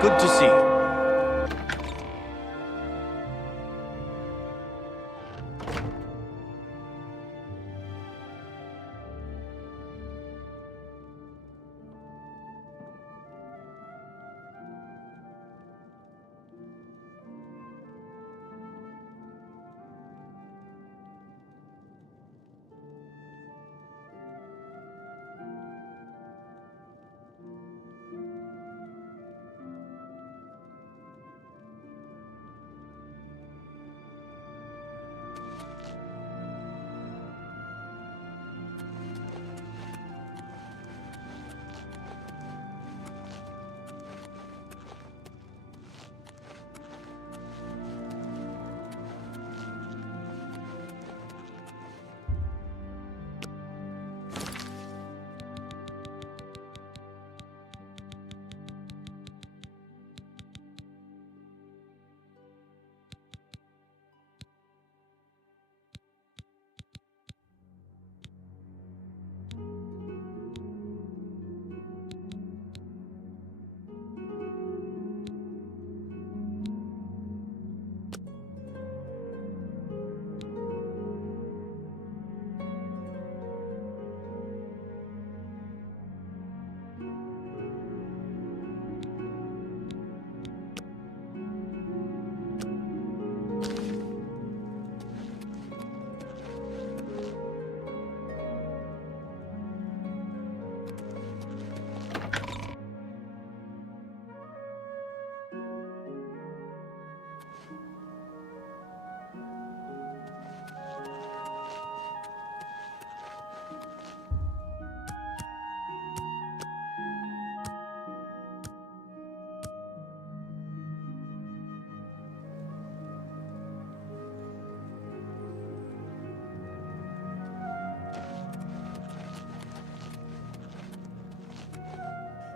Good to see you.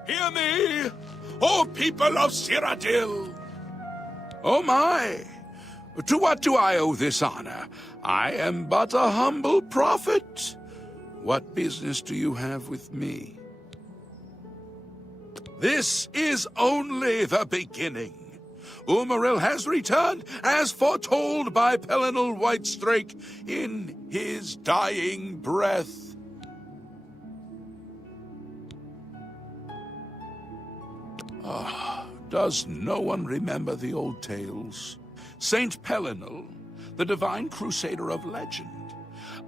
Hear me, O people of Cyrodiil! Oh my! To what do I owe this honor? I am but a humble prophet. What business do you have with me? This is only the beginning. Umaril has returned, as foretold by Pelinal Whitestrake in his dying breath. Does no one remember the old tales? Saint Pelinal, the divine crusader of legend,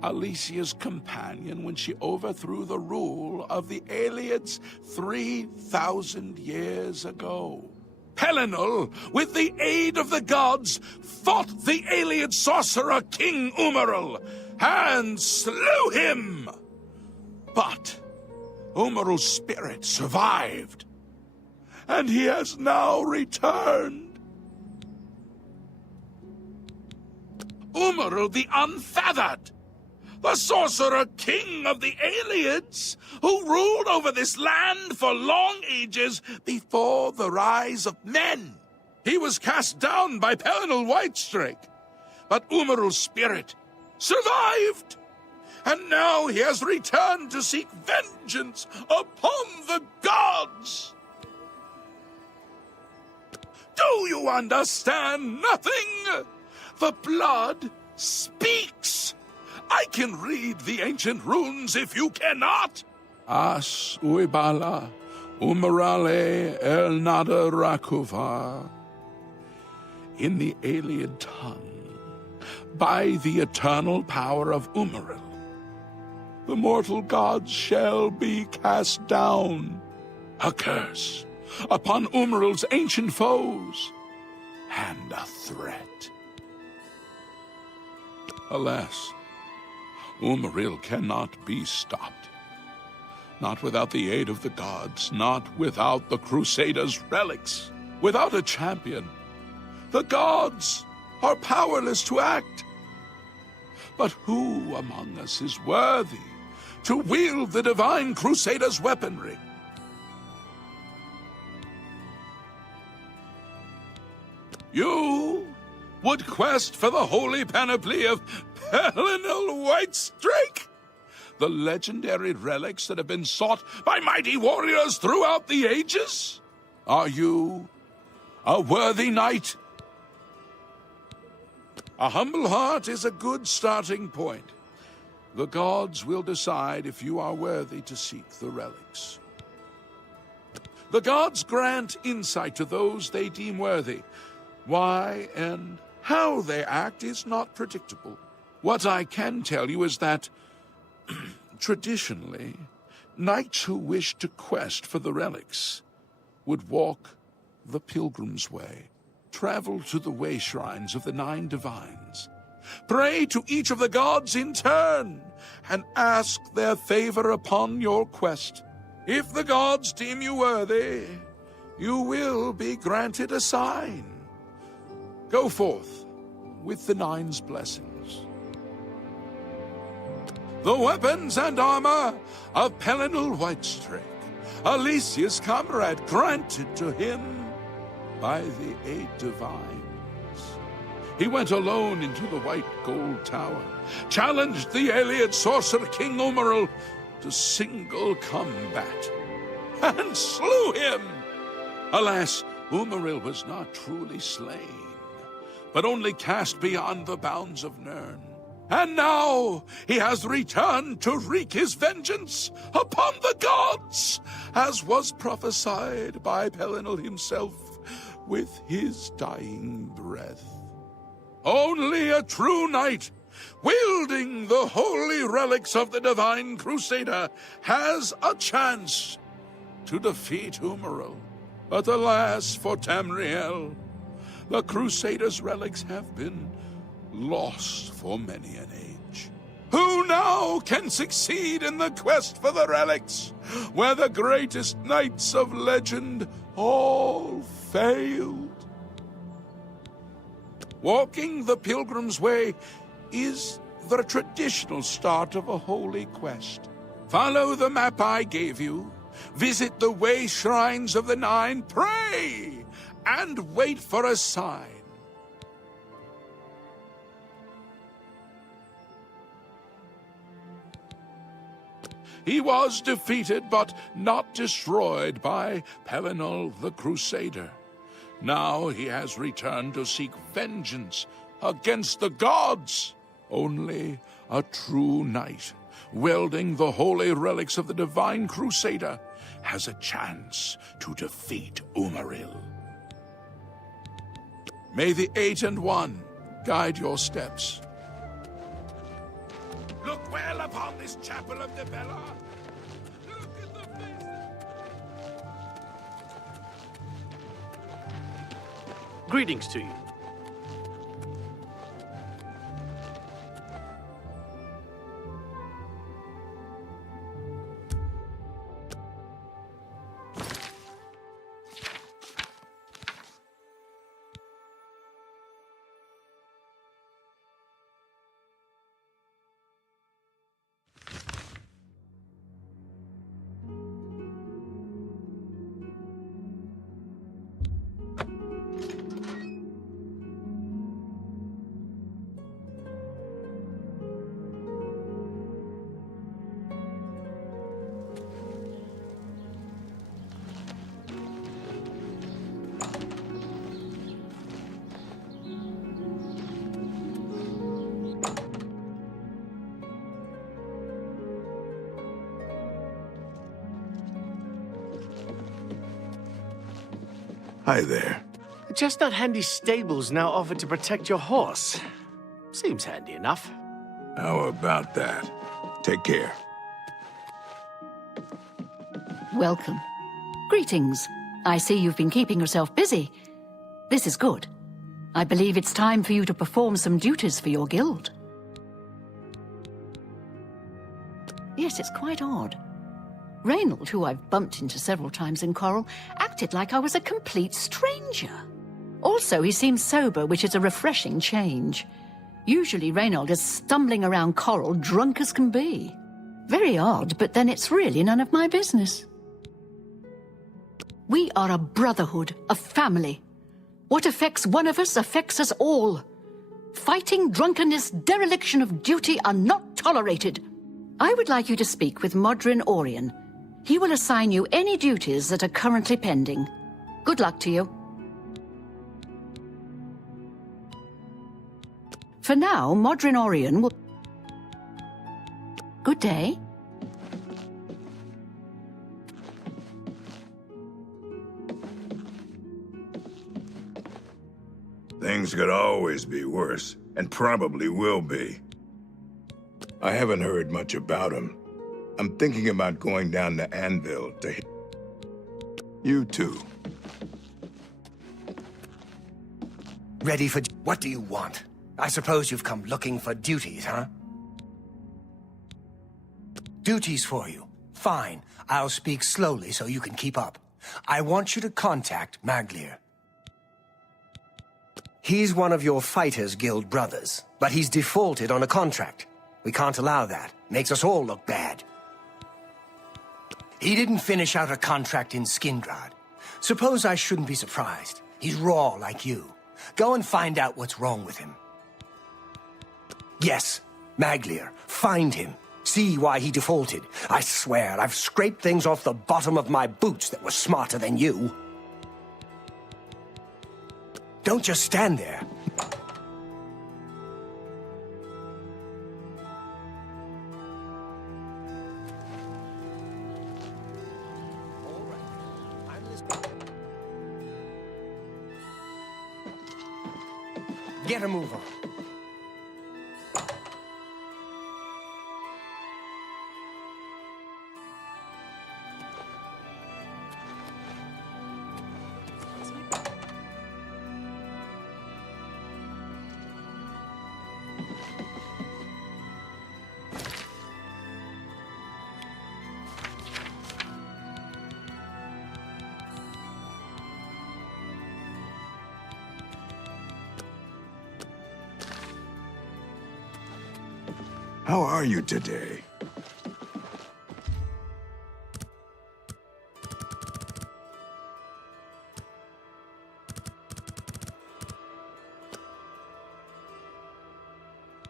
Alicia's companion when she overthrew the rule of the Aelids 3,000 years ago. Pelinal, with the aid of the gods, fought the Aelid sorcerer King Umaril and slew him. But Umaril's spirit survived, and he has now returned. Umaril the Unfeathered, the sorcerer king of the Aelids, who ruled over this land for long ages before the rise of men. He was cast down by Pelinal Whitestrake, but Umaril's spirit survived, and now he has returned to seek vengeance upon the gods. Do you understand nothing? The blood speaks. I can read the ancient runes if you cannot. As uibala, umarale el nada rakuva. In the Aeliad tongue, by the eternal power of Umaril, the mortal gods shall be cast down. A curse upon Umaril's ancient foes, and a threat. Alas, Umaril cannot be stopped. Not without the aid of the gods, not without the Crusaders' relics. Without a champion, the gods are powerless to act. But who among us is worthy to wield the divine Crusaders' weaponry? You would quest for the holy panoply of Pelinal Whitestrake? The legendary relics that have been sought by mighty warriors throughout the ages? Are you a worthy knight. A humble heart is a good starting point. The gods will decide if you are worthy to seek the relics. The gods grant insight to those they deem worthy. Why and how they act is not predictable. What I can tell you is that, traditionally, knights who wished to quest for the relics would walk the pilgrim's way, travel to the way shrines of the 9 divines, pray to each of the gods in turn, and ask their favor upon your quest. If the gods deem you worthy, you will be granted a sign. Go forth with the 9's blessings. The weapons and armor of Pelinal Whitestrake, Alicia's comrade, granted to him by the 8 divines. He went alone into the White Gold Tower, challenged the alien sorcerer King Umaril to single combat, and slew him. Alas, Umaril was not truly slain, but only cast beyond the bounds of Nirn. And now he has returned to wreak his vengeance upon the gods, as was prophesied by Pelinal himself with his dying breath. Only a true knight, wielding the holy relics of the Divine Crusader, has a chance to defeat Umaril. But alas for Tamriel, the Crusader's relics have been lost for many an age. Who now can succeed in the quest for the relics, where the greatest knights of legend all failed? Walking the Pilgrim's Way is the traditional start of a holy quest. Follow the map I gave you, visit the way shrines of the 9, pray, and wait for a sign. He was defeated, but not destroyed by Pelinal the Crusader. Now he has returned to seek vengeance against the gods. Only a true knight, wielding the holy relics of the Divine Crusader, has a chance to defeat Umaril. May the 8 and 1 guide your steps. Look well upon this chapel of the Bella. Look at the faces. Greetings to you. Hi there. The Chestnut Handy Stables now offer to protect your horse. Seems handy enough. How about that? Take care. Welcome. Greetings. I see you've been keeping yourself busy. This is good. I believe it's time for you to perform some duties for your guild. Yes, it's quite odd. Reynold, who I've bumped into several times in Coral, acted like I was a complete stranger. Also, he seems sober, which is a refreshing change. Usually Reynold is stumbling around Coral drunk as can be. Very odd, but then it's really none of my business. We are a brotherhood, a family. What affects one of us affects us all. Fighting, drunkenness, dereliction of duty are not tolerated. I would like you to speak with Modrin Orion. He will assign you any duties that are currently pending. Good luck to you. For now, Modrin Orion will... Good day. Things could always be worse, and probably will be. I haven't heard much about him. I'm thinking about going down to Anvil to... You too. Ready for... What do you want? I suppose you've come looking for duties, huh? Duties for you. Fine. I'll speak slowly so you can keep up. I want you to contact Maglir. He's one of your Fighters Guild brothers, but he's defaulted on a contract. We can't allow that. Makes us all look bad. He didn't finish out a contract in Skingrad. Suppose I shouldn't be surprised. He's raw like you. Go and find out what's wrong with him. Yes, Maglir. Find him. See why he defaulted. I swear, I've scraped things off the bottom of my boots that were smarter than you. Don't just stand there. All right. I'm listening. Get a move on. How are you today?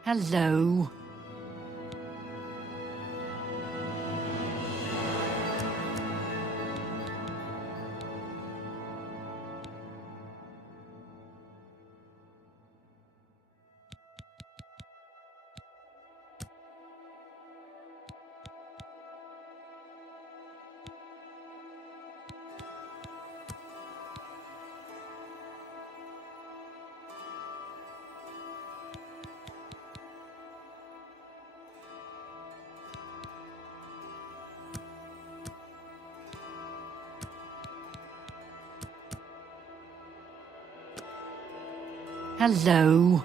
Hello. Hello.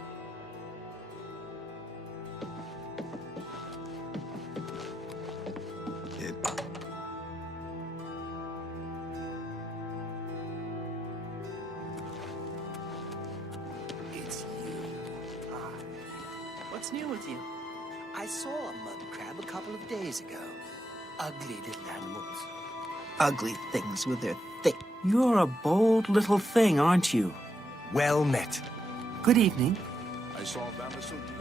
It's you. Hi. What's new with you? I saw a mud crab a couple of days ago. Ugly little animals. Ugly things with their thick... You're a bold little thing, aren't you? Well met. Good evening. I saw Vamasuki.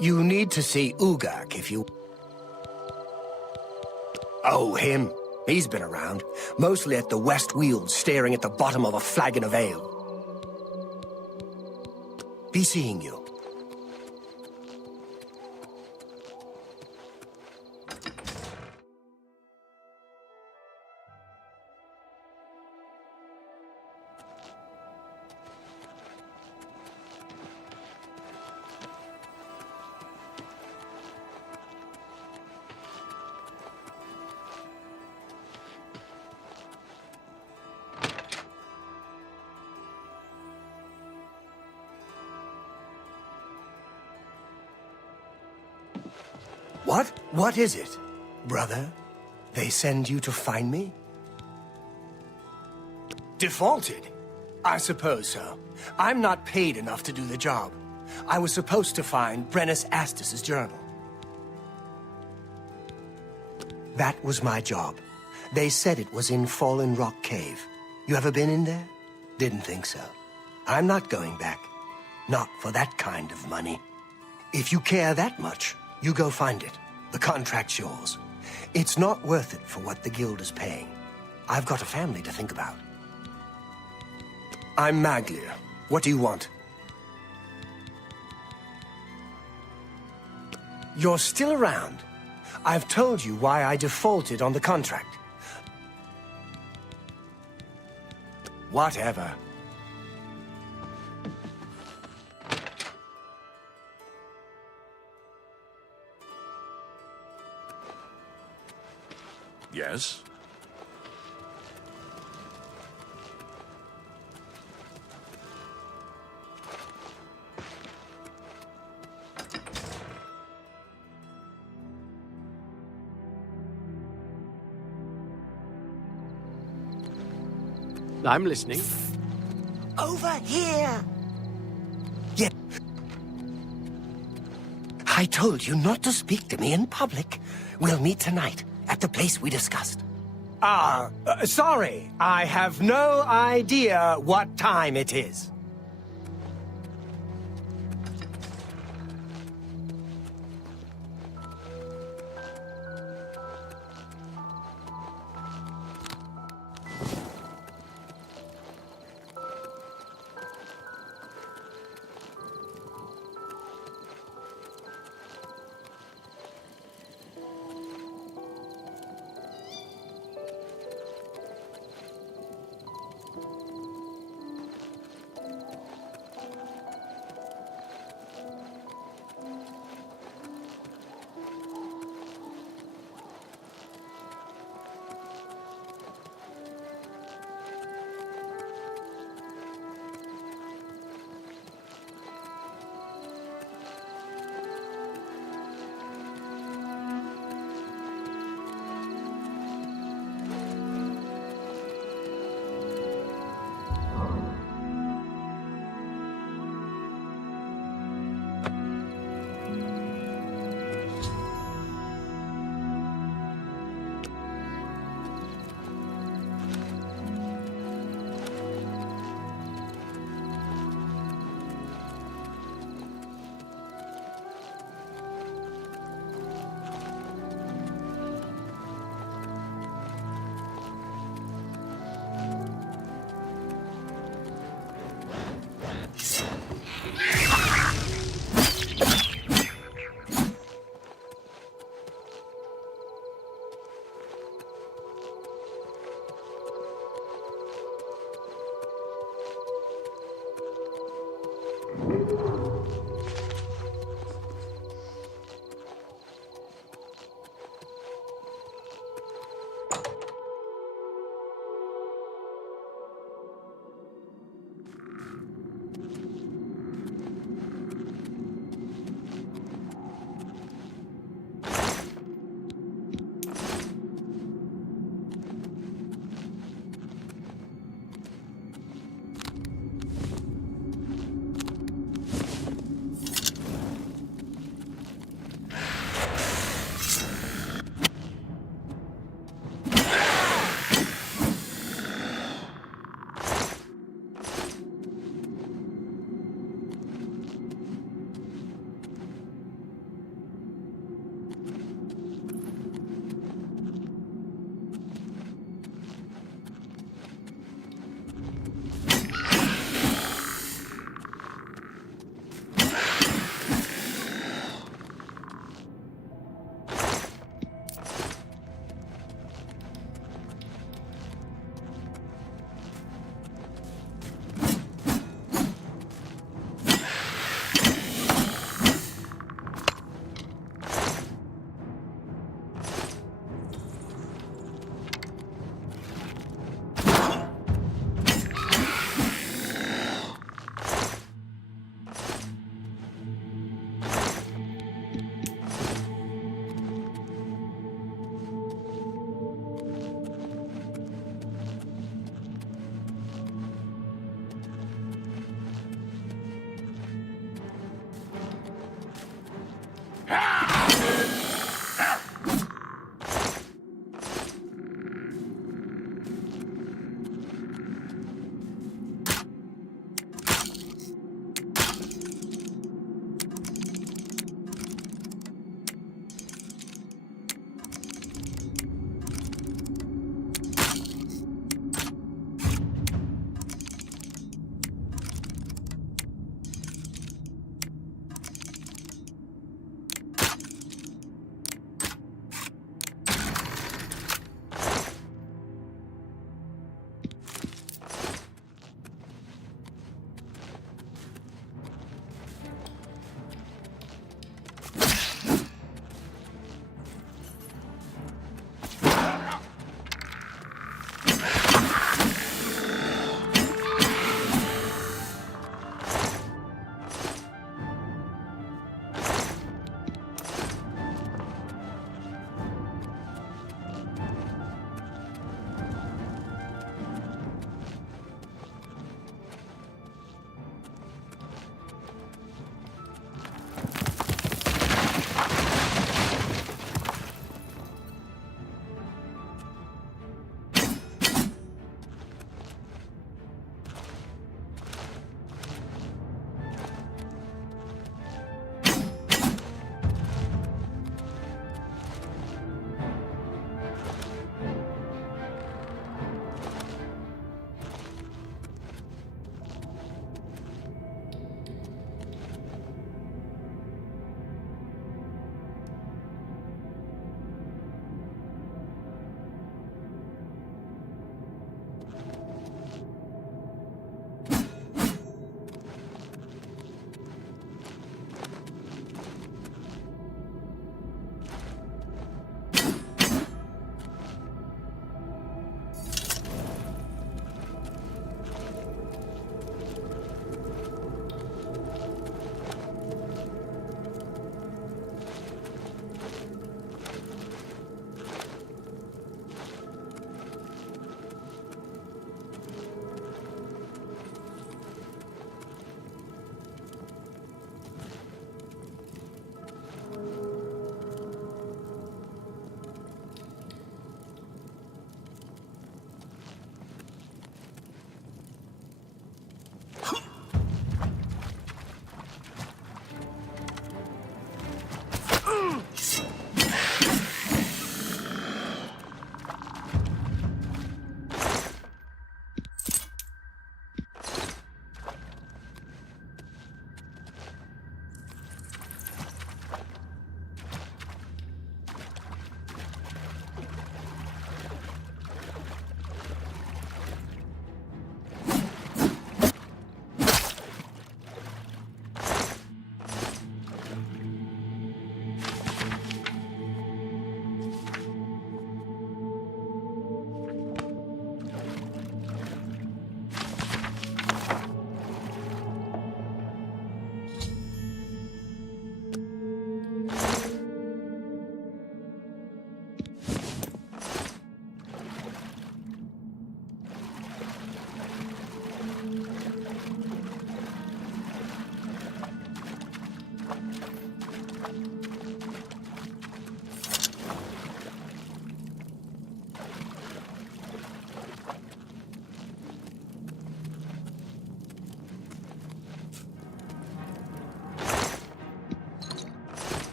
You need to see Ugak if you... Oh, him. He's been around. Mostly at the West Weald, staring at the bottom of a flagon of ale. Be seeing you. What? What is it? Brother? They send you to find me? Defaulted? I suppose so. I'm not paid enough to do the job. I was supposed to find Brennus Astus's journal. That was my job. They said it was in Fallen Rock Cave. You ever been in there? Didn't think so. I'm not going back. Not for that kind of money. If you care that much, you go find it. The contract's yours. It's not worth it for what the guild is paying. I've got a family to think about. I'm Maglia. What do you want? You're still around. I've told you why I defaulted on the contract. Whatever. Yes? I'm listening. Over here! Yeah. I told you not to speak to me in public. We'll meet tonight at the place we discussed. Sorry. I have no idea what time it is.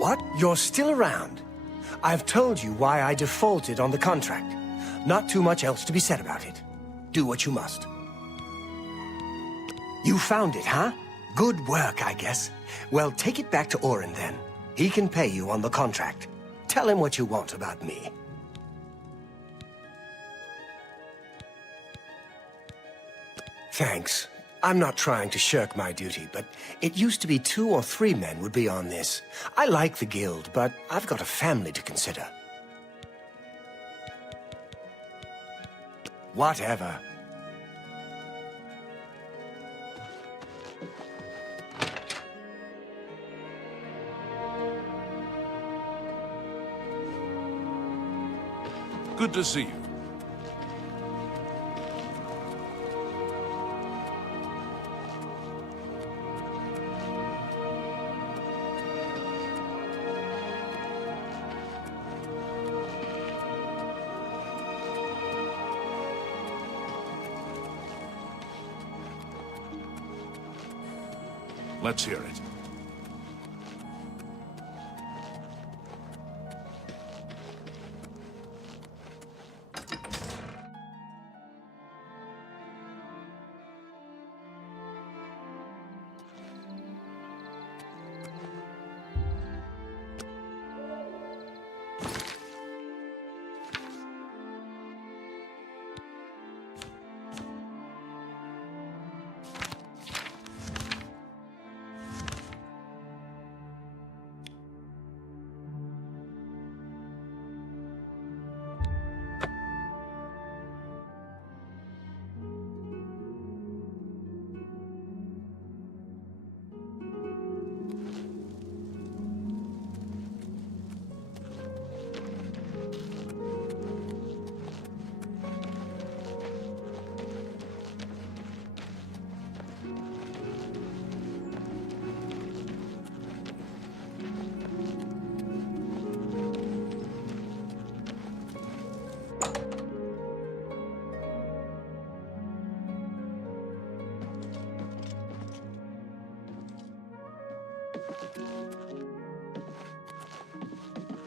What? You're still around? I've told you why I defaulted on the contract. Not too much else to be said about it. Do what you must. You found it, huh? Good work, I guess. Well, take it back to Orin, then. He can pay you on the contract. Tell him what you want about me. Thanks. I'm not trying to shirk my duty, but it used to be 2 or 3 men would be on this. I like the guild, but I've got a family to consider. Whatever. Good to see you. Let's hear it.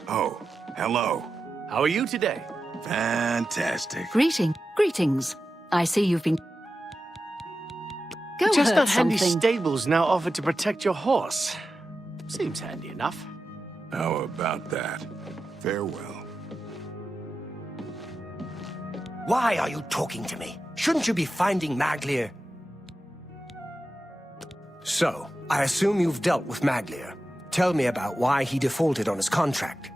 Oh, hello. How are you today? Fantastic. Greetings. I see you've been... Go Just hurt got handy something. stables now offered to protect your horse. Seems handy enough. How about that? Farewell. Why are you talking to me? Shouldn't you be finding Maglier? So, I assume you've dealt with Maglier. Tell me about why he defaulted on his contract.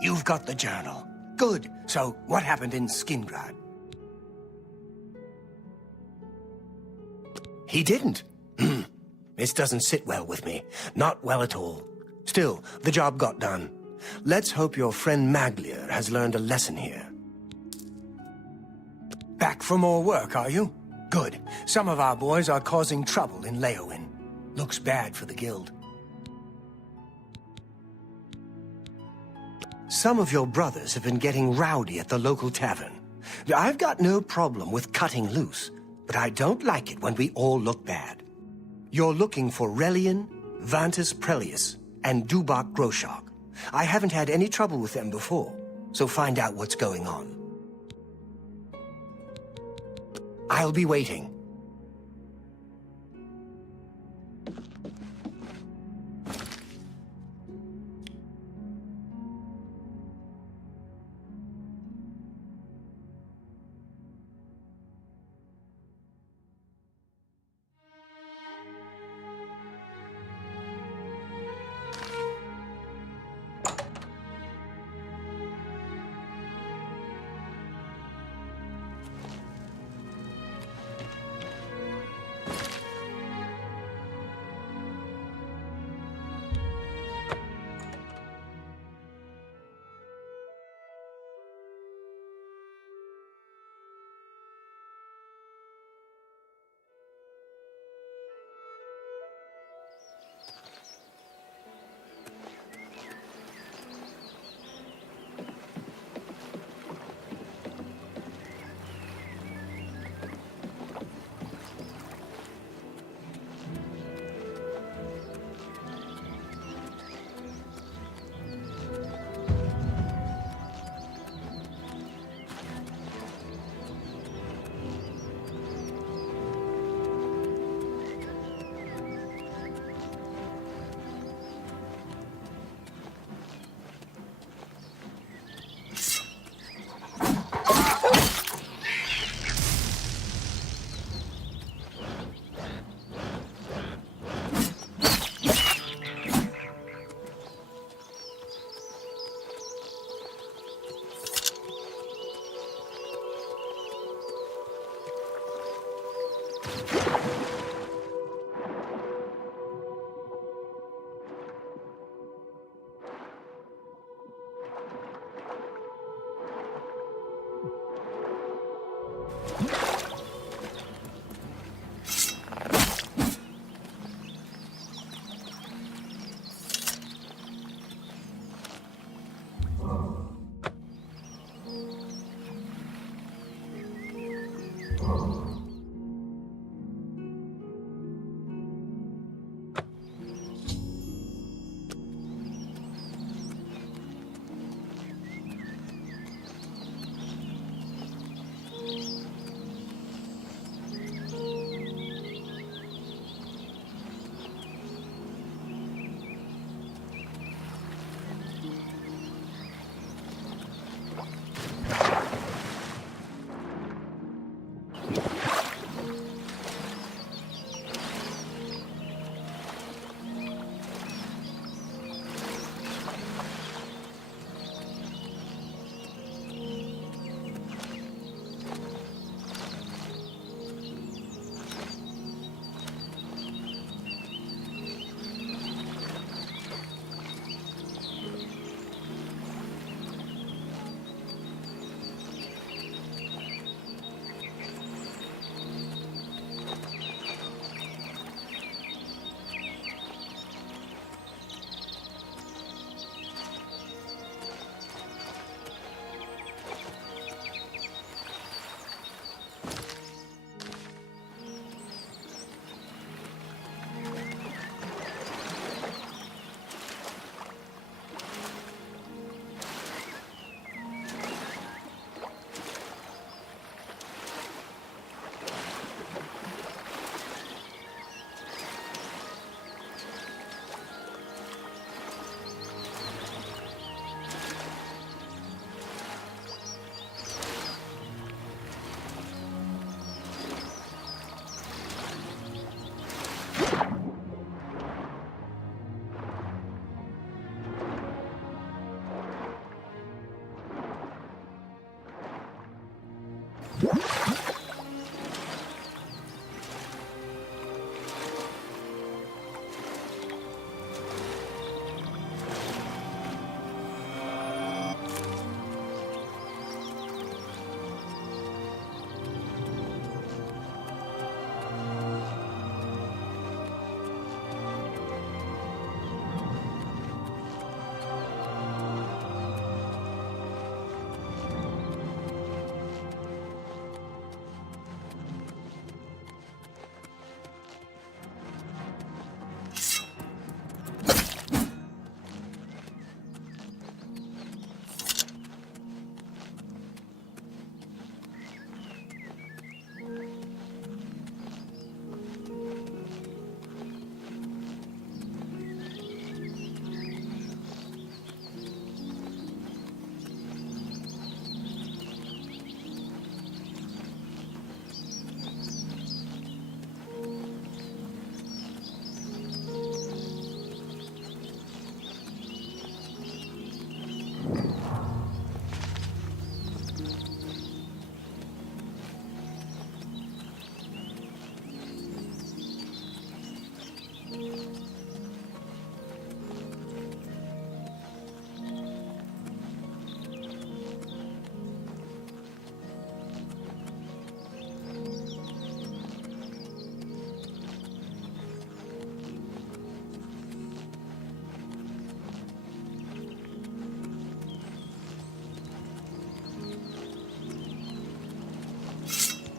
You've got the journal. Good. So, what happened in Skingrad? He didn't. This doesn't sit well with me. Not well at all. Still, the job got done. Let's hope your friend Maglier has learned a lesson here. Back for more work, are you? Good. Some of our boys are causing trouble in Leowin. Looks bad for the guild. Some of your brothers have been getting rowdy at the local tavern. I've got no problem with cutting loose, but I don't like it when we all look bad. You're looking for Relian, Vantus Prelius, and Dubak Groshok. I haven't had any trouble with them before, so find out what's going on. I'll be waiting.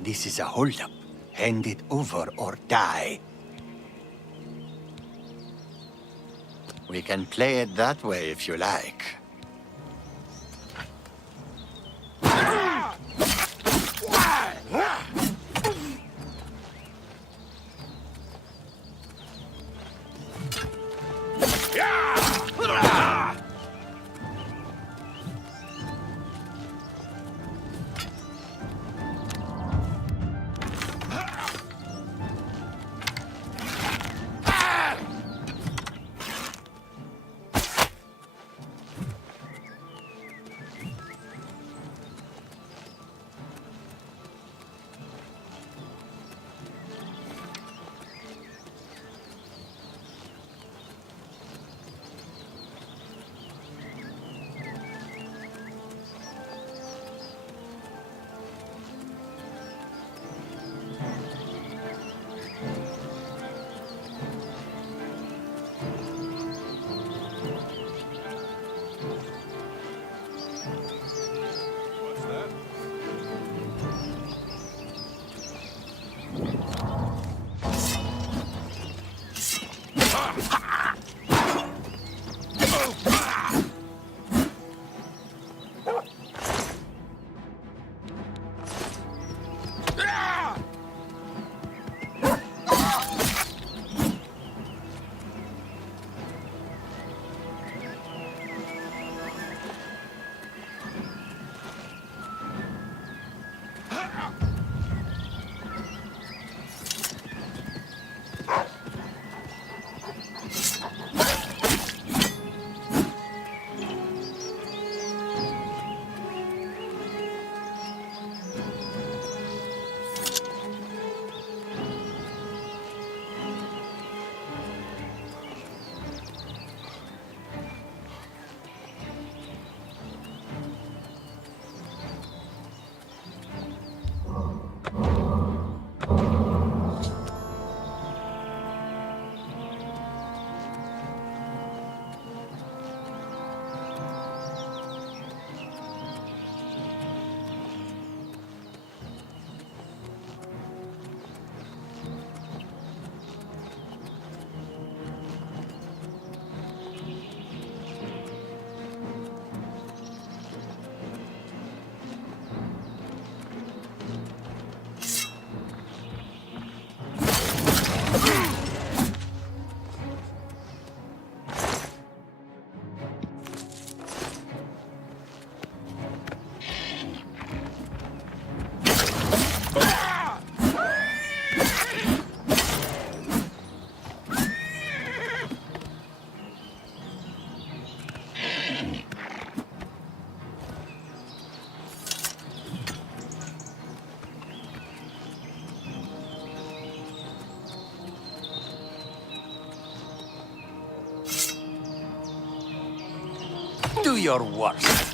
This is a holdup. Hand it over or die. We can play it that way if you like. Do your worst.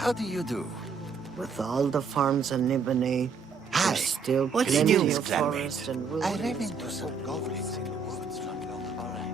How do you do? With all the farms in Niboney, Hi. there's still What's plenty news, of Clanmate? forest and I ran wilderness. into some goblins in the woods not long ago. All right.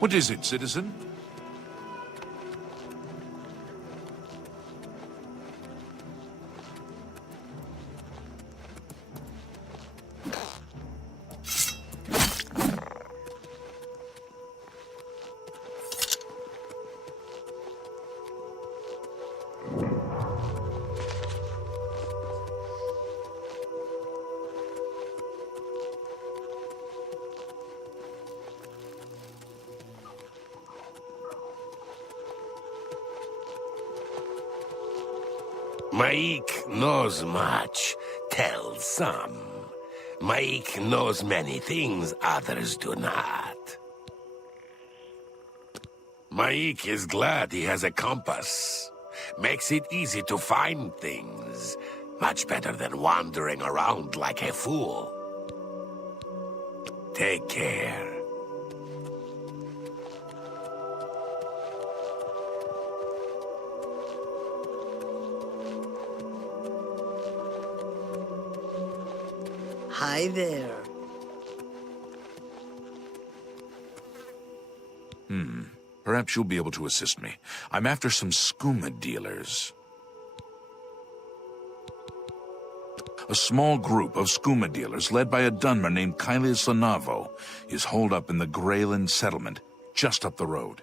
What is it, citizen? Maik knows much, tells some. Maik knows many things others do not. Maik is glad he has a compass. Makes it easy to find things. Much better than wandering around like a fool. Take care. Hi there. Perhaps you'll be able to assist me. I'm after some skooma dealers. A small group of skooma dealers, led by a Dunmer named Kailis Lanavo, is holed up in the Greyland settlement, just up the road.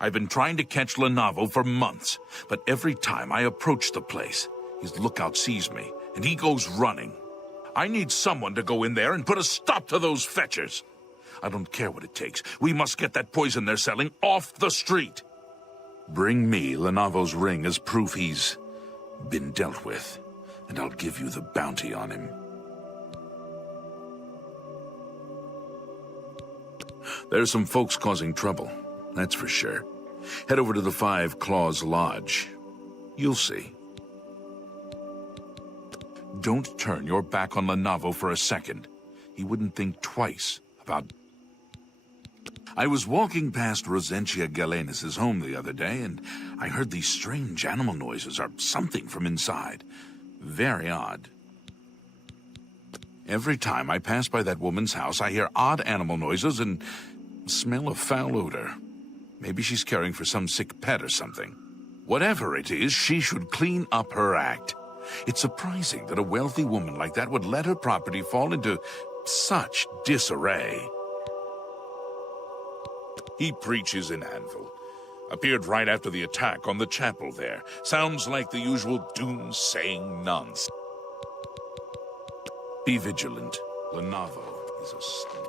I've been trying to catch Lanavo for months, but every time I approach the place, his lookout sees me, and he goes running. I need someone to go in there and put a stop to those fetchers. I don't care what it takes. We must get that poison they're selling off the street. Bring me Lanavo's ring as proof he's been dealt with, and I'll give you the bounty on him. There's some folks causing trouble, that's for sure. Head over to the Five Claws Lodge. You'll see. Don't turn your back on Lanavo for a second. He wouldn't think twice about... I was walking past Rosentia Galenis' home the other day, and I heard these strange animal noises, or something from inside. Very odd. Every time I pass by that woman's house, I hear odd animal noises and smell a foul odor. Maybe she's caring for some sick pet or something. Whatever it is, she should clean up her act. It's surprising that a wealthy woman like that would let her property fall into such disarray. He preaches in Anvil. Appeared right after the attack on the chapel there. Sounds like the usual doom-saying nonsense. Be vigilant. Lanavo is a snake.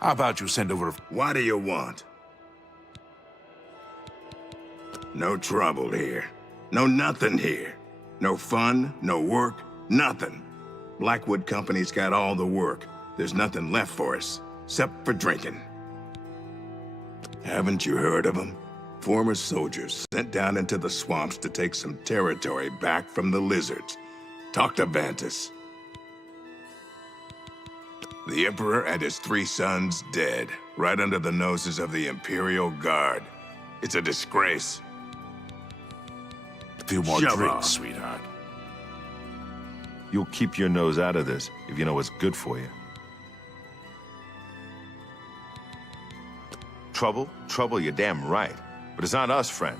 How about you send over... What do you want? No trouble here. No nothing here. No fun, no work, nothing. Blackwood Company's got all the work. There's nothing left for us, except for drinking. Haven't you heard of them? Former soldiers sent down into the swamps to take some territory back from the lizards. Talk to Vantus. The Emperor and his 3 sons dead, right under the noses of the Imperial Guard. It's a disgrace. A few more Shove drinks, off. sweetheart. You'll keep your nose out of this if you know what's good for you. Trouble? Trouble, you're damn right. But it's not us, friend.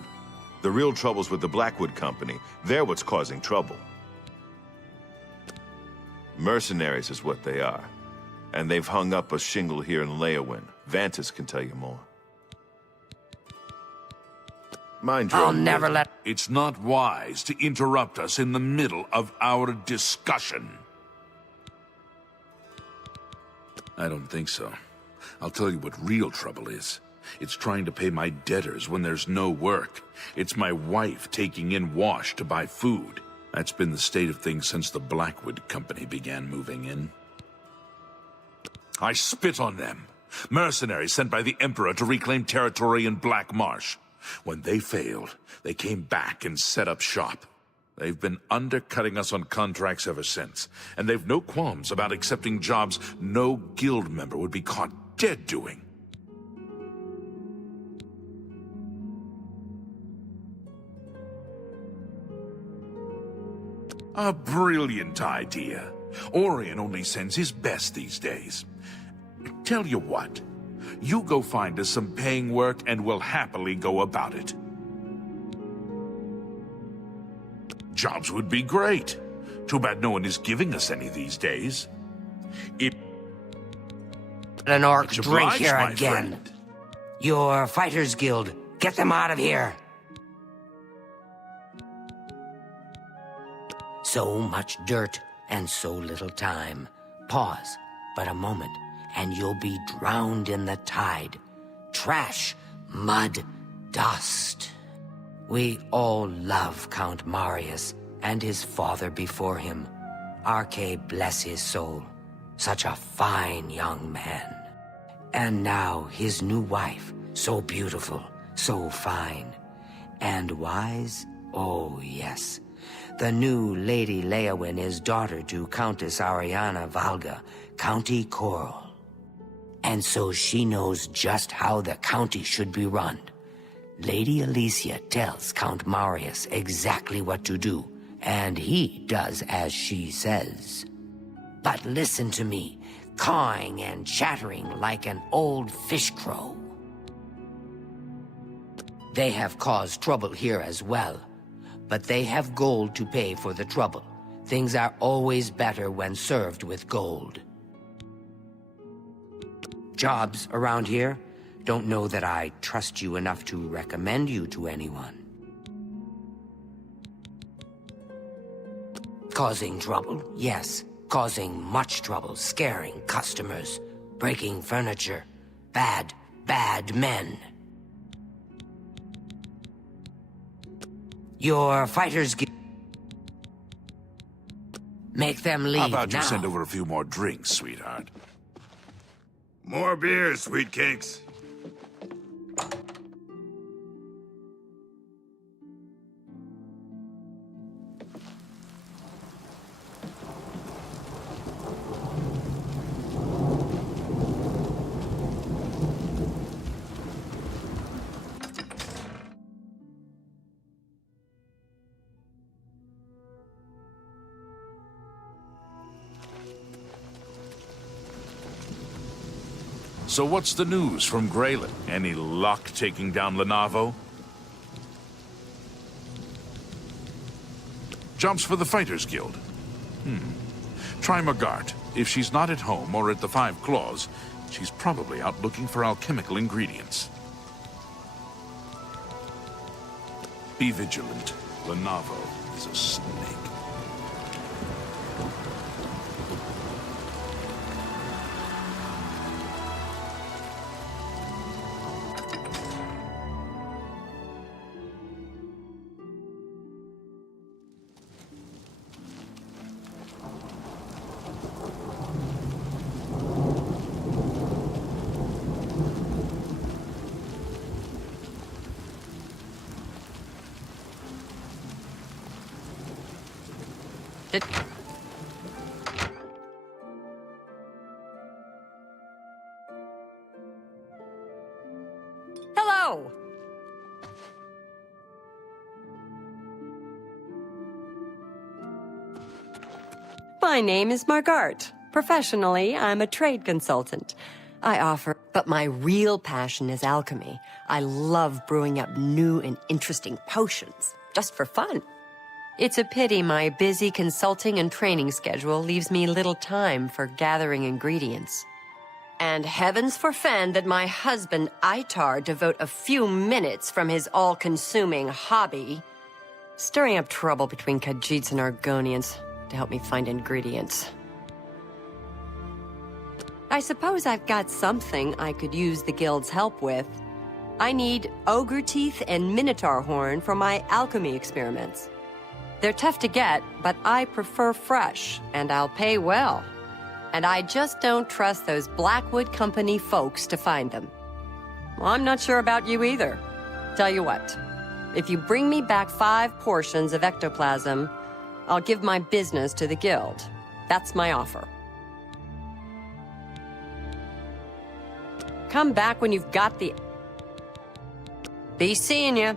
The real trouble's with the Blackwood Company. They're what's causing trouble. Mercenaries is what they are. And they've hung up a shingle here in Leowin. Vantus can tell you more. Mind your I'll own never business. let... It's not wise to interrupt us in the middle of our discussion. I don't think so. I'll tell you what real trouble is. It's trying to pay my debtors when there's no work. It's my wife taking in wash to buy food. That's been the state of things since the Blackwood Company began moving in. I spit on them. Mercenaries sent by the Emperor to reclaim territory in Black Marsh. When they failed, they came back and set up shop. They've been undercutting us on contracts ever since, and they've no qualms about accepting jobs no guild member would be caught dead doing. A brilliant idea. Orion only sends his best these days. Tell you what, you go find us some paying work and we'll happily go about it. Jobs would be great. Too bad no one is giving us any these days. An orc Much drink obliged, here my again. friend. Your Fighters Guild. Get them out of here. So much dirt and so little time. Pause but a moment, and you'll be drowned in the tide. Trash, mud, dust. We all love Count Marius and his father before him. Arche bless his soul. Such a fine young man. And now his new wife, so beautiful, so fine. And wise? Oh, yes. The new Lady Leowin is daughter to Countess Ariana Valga, County Coral. And so she knows just how the county should be run. Lady Alicia tells Count Marius exactly what to do, and he does as she says. But listen to me, cawing and chattering like an old fish crow. They have caused trouble here as well, but they have gold to pay for the trouble. Things are always better when served with gold. Jobs around here? Don't know that I trust you enough to recommend you to anyone. Causing trouble? Yes. Causing much trouble, scaring customers, breaking furniture. Bad, bad men. Your fighters make them leave How about now. you send over a few more drinks, sweetheart? More beer, sweet cakes. So what's the news from Graylin? Any luck taking down Lenavo? Jumps for the Fighters Guild. Try Magart. If she's not at home or at the Five Claws, she's probably out looking for alchemical ingredients. Be vigilant. Lenavo is a snake. Did... Hello! My name is Margart. Professionally, I'm a trade consultant. I offer, but my real passion is alchemy. I love brewing up new and interesting potions, just for fun. It's a pity my busy consulting and training schedule leaves me little time for gathering ingredients. And heavens forfend that my husband, Itar, devote a few minutes from his all-consuming hobby, stirring up trouble between Khajiits and Argonians, to help me find ingredients. I suppose I've got something I could use the guild's help with. I need ogre teeth and minotaur horn for my alchemy experiments. They're tough to get, but I prefer fresh, and I'll pay well. And I just don't trust those Blackwood Company folks to find them. Well, I'm not sure about you either. Tell you what, if you bring me back 5 portions of ectoplasm, I'll give my business to the guild. That's my offer. Come back when you've got the... Be seeing ya.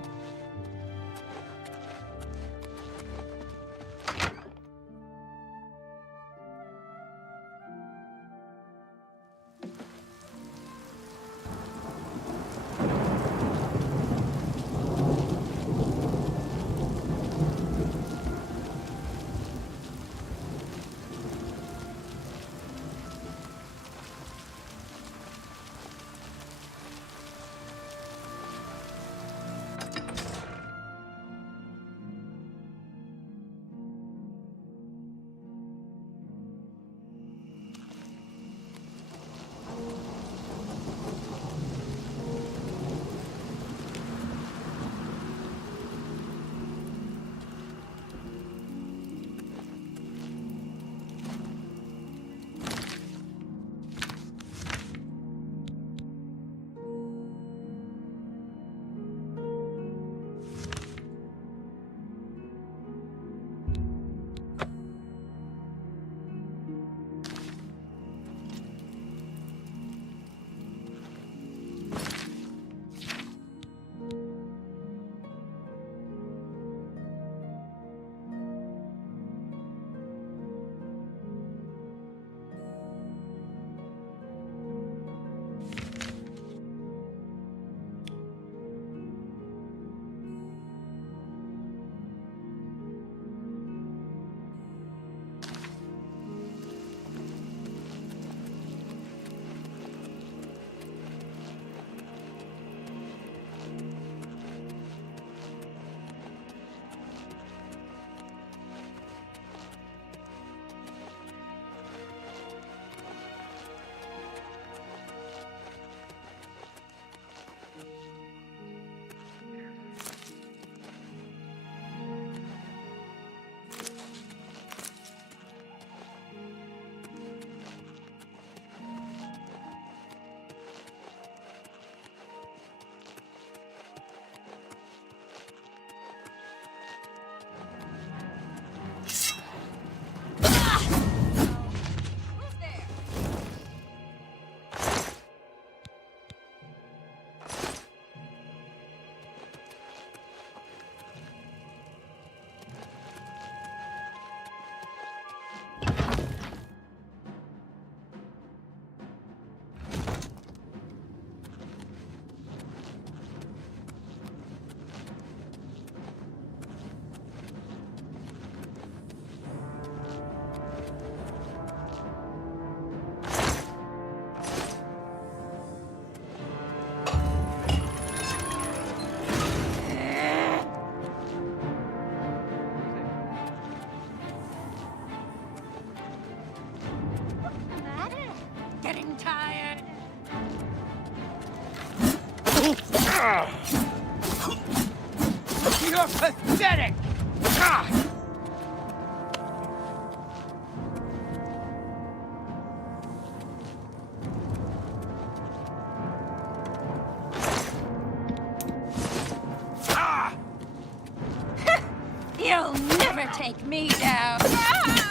You're pathetic! You'll never never take me down. Ah!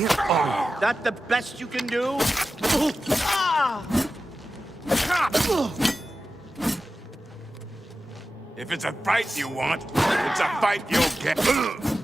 Where are you? That the best you can do? Ah! If it's a fight you want, it's a fight you'll get.